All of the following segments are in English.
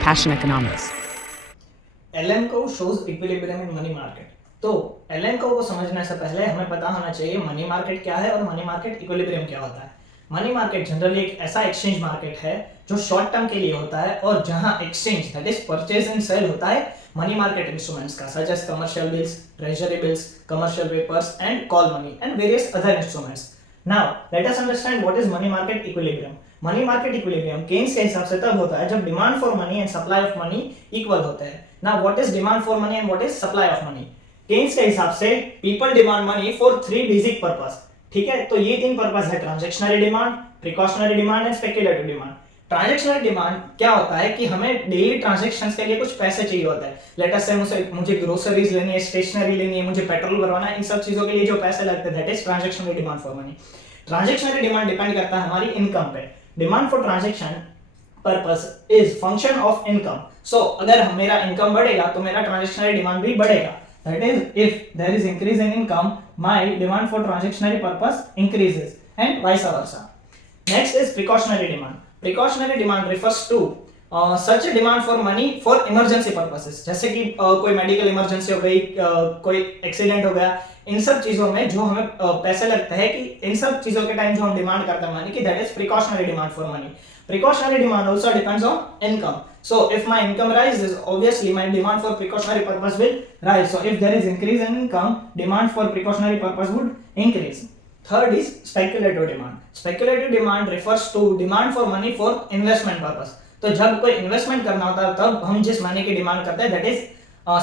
Passion Economics. LMCO shows equilibrium in money market. तो LMCO को समझने से पहले हमें पता होना चाहिए मनी मार्केट क्या है और मनी मार्केट इक्विलिब्रियम क्या होता है। मनी मार्केट जनरली एक ऐसा एक्सचेंज मार्केट है जो शॉर्ट टर्म के लिए होता है और जहां exchange that is purchase and sale होता है मनी मार्केट इंस्ट्रूमेंट्स का, such as commercial bills, treasury bills, commercial papers and call money and various other instruments. Now let us understand what is money market equilibrium. Money market equilibrium Keynes के हिसाब से तब होता है जब demand for money and supply of money equal होते हैं। Now what is demand for money and what is supply of money? Keynes के हिसाब से people demand money for three basic purpose. ठीक है, तो ये तीन पर्पस है, transactionary demand, precautionary demand and speculative demand. Transactional demand क्या होता है कि हमें डेली ट्रांजैक्शंस के लिए कुछ पैसे चाहिए होते हैं। लेट अस से मुझे ग्रोसरीज लेनी है, स्टेशनरी लेनी है, मुझे पेट्रोल भरवाना है, इन सब चीजों के लिए जो पैसे लगते हैं that is transactional demand for money. Transactional demand depend करता है हमारी इनकम पे। Demand for transaction purpose is function of income. So अगर मेरा इनकम बढ़ेगा तो मेरा ट्रांजैक्शनल डिमांड भी बढ़ेगा। That is, if there is increase in income, my demand for transactionary purpose increases and vice versa. Next is precautionary demand. Precautionary demand refers to such a demand for money for emergency purposes. जैसे कि कोई medical emergency हो गई, कोई accident हो गया, इन सब चीजों में जो हमें पैसे लगते हैं कि इन सब चीजों के टाइम जो हम डिमांड करते हैं मनी की, that is precautionary demand for money. Precautionary demand also depends on income. So if my income rises, obviously my demand for precautionary purpose will rise. So if there is increase in income, demand for precautionary purpose would increase. Third is speculative demand. Speculative demand refers to demand for money for investment purpose. तो जब कोई investment करना होता है तब हम जिस money की डिमांड करते हैं that is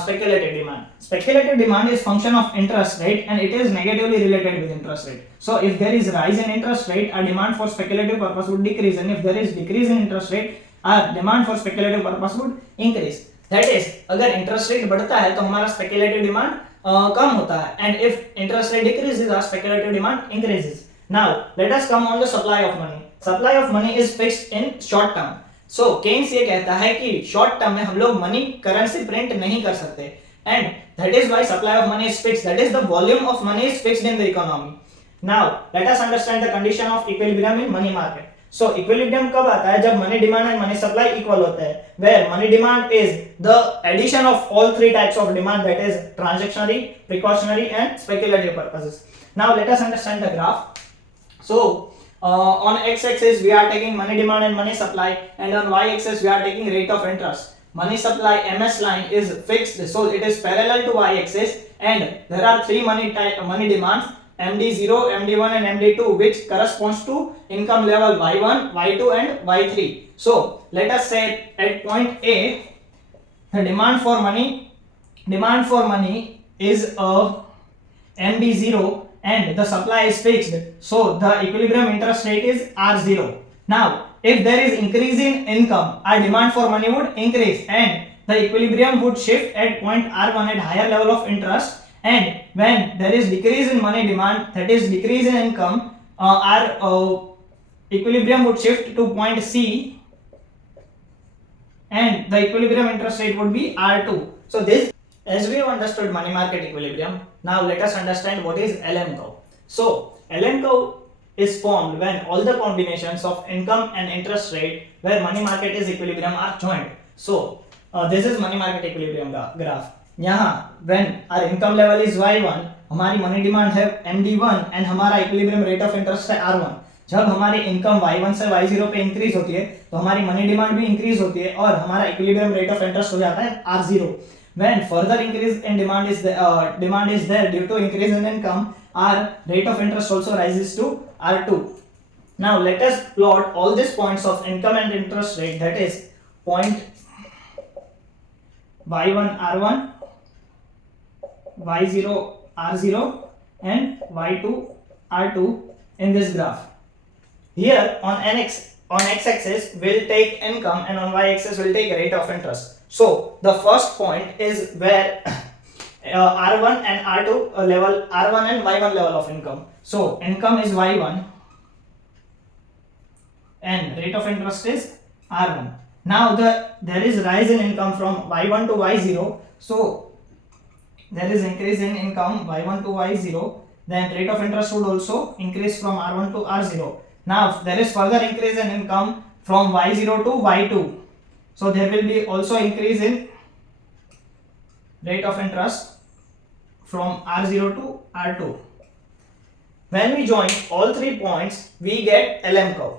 speculative demand. Speculative demand is function of interest rate and it is negatively related with interest rate. So if there is rise in interest rate, our demand for speculative purpose would decrease, and if there is decrease in interest rate, our demand for speculative purpose would increase. That is, अगर interest rate बढ़ता है तो हमारा speculative demand कम होता है, and if interest rate decreases, our speculative demand increases. Now let us come on the supply of money. Supply of money is fixed in short term. So Keynes ये कहता है कि शॉर्ट टर्म में हम लोग money currency print नहीं कर सकते, and that is why supply of money is fixed, that is the volume of money is fixed in the economy. Now let us understand the condition of equilibrium in money market. So equilibrium कब आता है? जब money demand and money supply equal होते हैं, where money demand is the addition of all three types of demand, that is transactionary, precautionary and speculative purposes. Now let us understand the graph. So on x-axis we are taking money demand and money supply, and on y-axis we are taking rate of interest. Money supply MS line is fixed, so it is parallel to y-axis, and there are three money demands, MD0, MD1 and MD2, which corresponds to income level y1, y2 and y3. So let us say at point A the demand for money is MD0 and the supply is fixed, so the equilibrium interest rate is R0. Now if there is increase in income, our demand for money would increase and the equilibrium would shift at point R1 at higher level of interest, and when there is decrease in money demand, that is decrease in income, our equilibrium would shift to point C and the equilibrium interest rate would be R2. So this, as we have understood money market equilibrium, now let us understand what is LMCO. So LMCO is formed when all the combinations of income and interest rate where money market is equilibrium are joined. So this is money market equilibrium graph. यहाँ when our income level is y1, हमारी money demand है MD1 and हमारा equilibrium rate of interest है R1. जब हमारी income y1 से y0 पे increase होती है तो हमारी मनी डिमांड भी इंक्रीज होती है और हमारा इक्विलिब्रियम रेट ऑफ इंटरेस्ट हो जाता है R0. When further increase in demand is there due to increase in income, our rate of interest also rises to R2. Now let us plot all these points of income and interest rate, that is point y1 R1, y0 R0 and y2 R2 in this graph. Here on x-axis we'll take income and on y-axis we'll take rate of interest. So the first point is where R1 and R2 level, R1 and Y1 level of income. So income is Y1 and rate of interest is R1. Now there is rise in income from Y1 to Y0. So there is increase in income Y1 to Y0. Then rate of interest would also increase from R1 to R0. Now there is further increase in income from Y0 to Y2. So there will be also increase in rate of interest from R0 to R2. When we join all 3 points, we get LM curve.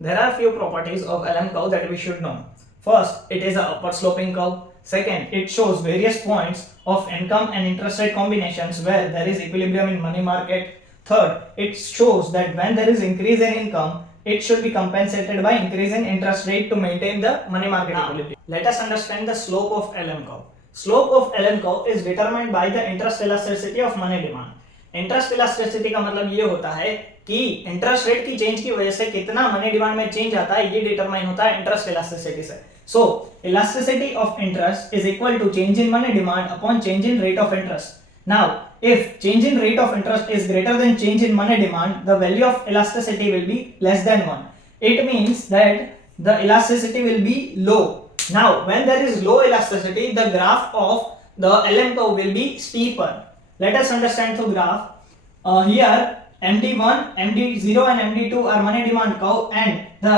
There are few properties of LM curve that we should know. First, it is an upward sloping curve. Second, it shows various points of income and interest rate combinations where there is equilibrium in money market. Third, it shows that when there is increase in income, it should be compensated by increase in interest rate to maintain the money market equilibrium. Let us understand the slope of LM curve. Slope of LM curve is determined by the interest elasticity of money demand. Interest elasticity का मतलब ये होता है कि interest rate की change की वजह से कितना मनी डिमांड में चेंज आता है, ये डिटरमाइन होता है इंटरेस्ट इलास्टिसिटी से. So elasticity of interest is equal to change in money demand upon change in rate of interest. Now if change in rate of interest is greater than change in money demand, the value of elasticity will be less than 1. It means that the elasticity will be low. Now when there is low elasticity, the graph of the LM curve will be steeper. Let us understand the graph. Here MD1, MD0 and MD2 are money demand curve and the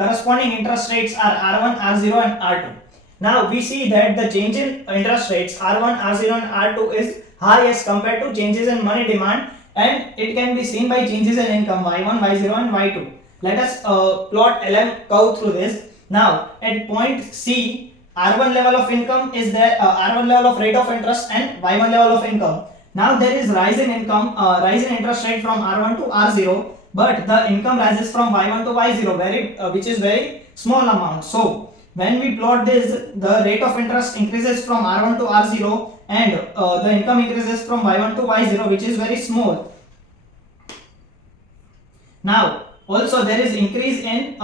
corresponding interest rates are R1, R0 and R2. Now we see that the change in interest rates R1, R0 and R2 is high as compared to changes in money demand, and it can be seen by changes in income Y1, Y0 and Y2. Let us plot LM curve through this. Now at point C, R1 level of income is there, R1 level of rate of interest and Y1 level of income. Now there is rise in income, rise in interest rate from R1 to R0, but the income rises from Y1 to Y0, which is very small amount. So when we plot this, the rate of interest increases from R1 to R0 and the income increases from Y1 to Y0, which is very small. Now also there is increase in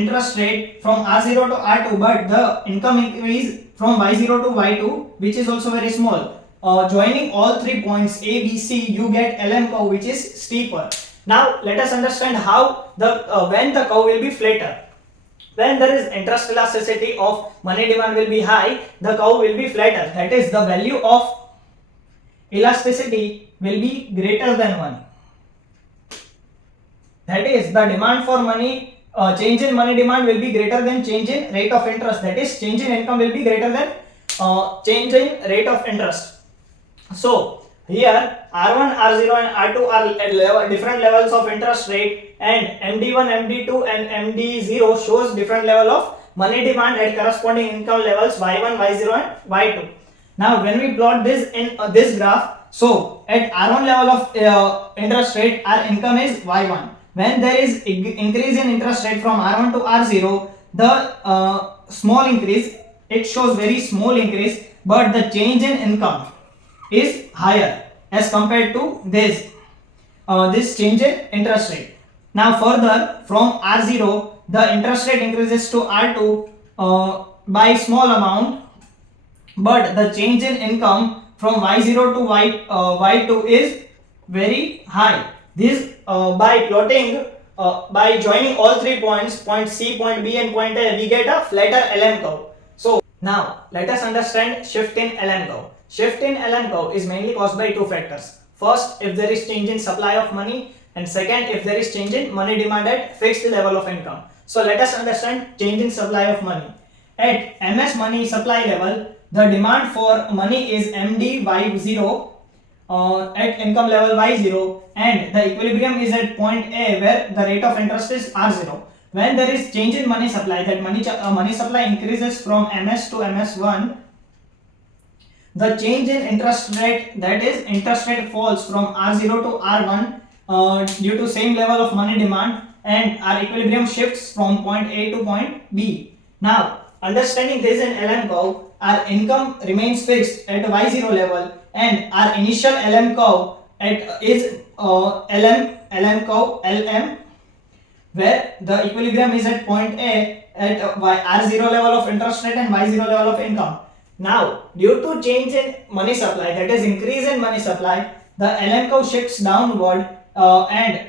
interest rate from R0 to R2, but the income increase from Y0 to Y2, which is also very small. Joining all 3 points A, B, C, you get LM curve which is steeper. Now let us understand how the when the curve will be flatter. When there is interest elasticity of money demand will be high, the curve will be flatter. That is, the value of elasticity will be greater than 1. That is, the demand for money, change in money demand will be greater than change in rate of interest. That is, change in income will be greater than change in rate of interest. So here R1, R0 and R2 are at different levels of interest rate, and MD1, MD2 and MD0 shows different level of money demand at corresponding income levels Y1, Y0 and Y2. Now when we plot this in this graph, so at R1 level of interest rate, our income is Y1. When there is increase in interest rate from R1 to R0, the small increase, it shows very small increase, but the change in income is higher as compared to this change in interest rate. Now further, from R0, the interest rate increases to R2 by small amount, but the change in income from Y0 to Y2 is very high. This by plotting, by joining all 3 points, point C, point B and point A, we get a flatter LM curve. So now let us understand shift in LM curve. Shift in LM curve is mainly caused by 2 factors. First, if there is change in supply of money, and second, if there is change in money demand at fixed level of income. So let us understand change in supply of money. At MS money supply level, the demand for money is MD Y0 at income level Y0, and the equilibrium is at point A where the rate of interest is R0. When there is change in money supply, that money supply increases from MS to MS1, the change in interest rate, that is interest rate falls from R0 to R1 due to same level of money demand, and our equilibrium shifts from point A to point B. Now understanding this in LM curve, our income remains fixed at Y0 level, and our initial LM curve is LM curve LM, where the equilibrium is at point A at R0 level of interest rate and Y0 level of income. Now, due to change in money supply, that is increase in money supply, the LM curve shifts downward, and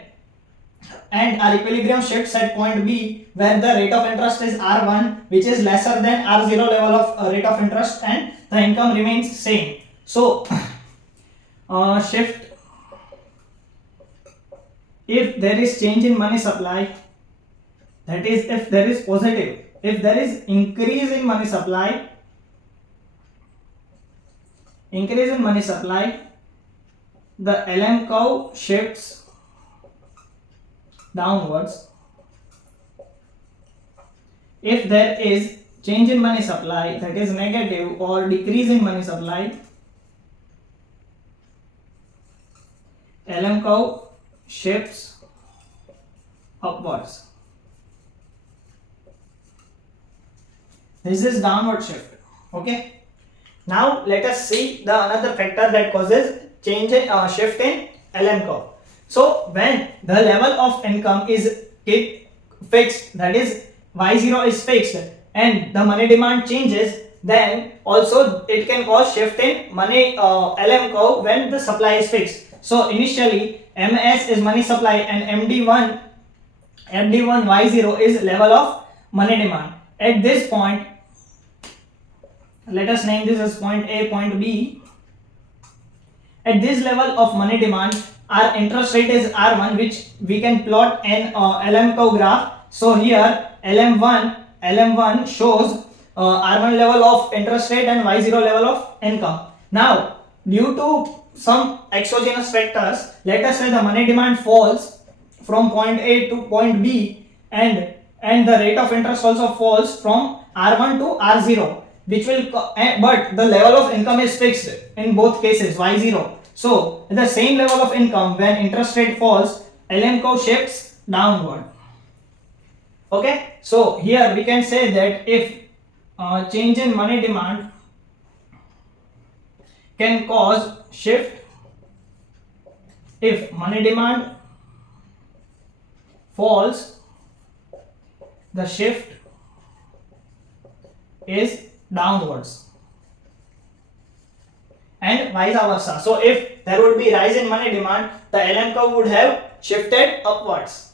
our equilibrium shifts at point B, where the rate of interest is R1, which is lesser than R0 level of rate of interest, and the income remains same. So shift if there is change in money supply, that is if there is positive, if there is increase in money supply, the LM curve shifts downwards. If there is change in money supply, that is negative or decrease in money supply, LM curve shifts upwards. This is downward shift. Okay. Now let us see the another factor that causes change in shift in LM curve. So when the level of income is fixed, that is y0 is fixed, and the money demand changes, then also it can cause shift in money LM curve when the supply is fixed. So initially MS is money supply and MD1 y0 is level of money demand. At this point, let us name this as point A, point B. At this level of money demand, our interest rate is R1, which we can plot in LM curve graph. So here LM1 shows R1 level of interest rate and Y0 level of income. Now, due to some exogenous factors, let us say the money demand falls from point A to point B, and the rate of interest also falls from R1 to R0, which will but the level of income is fixed in both cases, Y0. So at the same level of income, when interest rate falls, LM curve shifts downward. Okay, so here we can say that if change in money demand can cause shift, if money demand falls, the shift is downwards, and vice versa. So if there would be rise in money demand, the LM curve would have shifted upwards.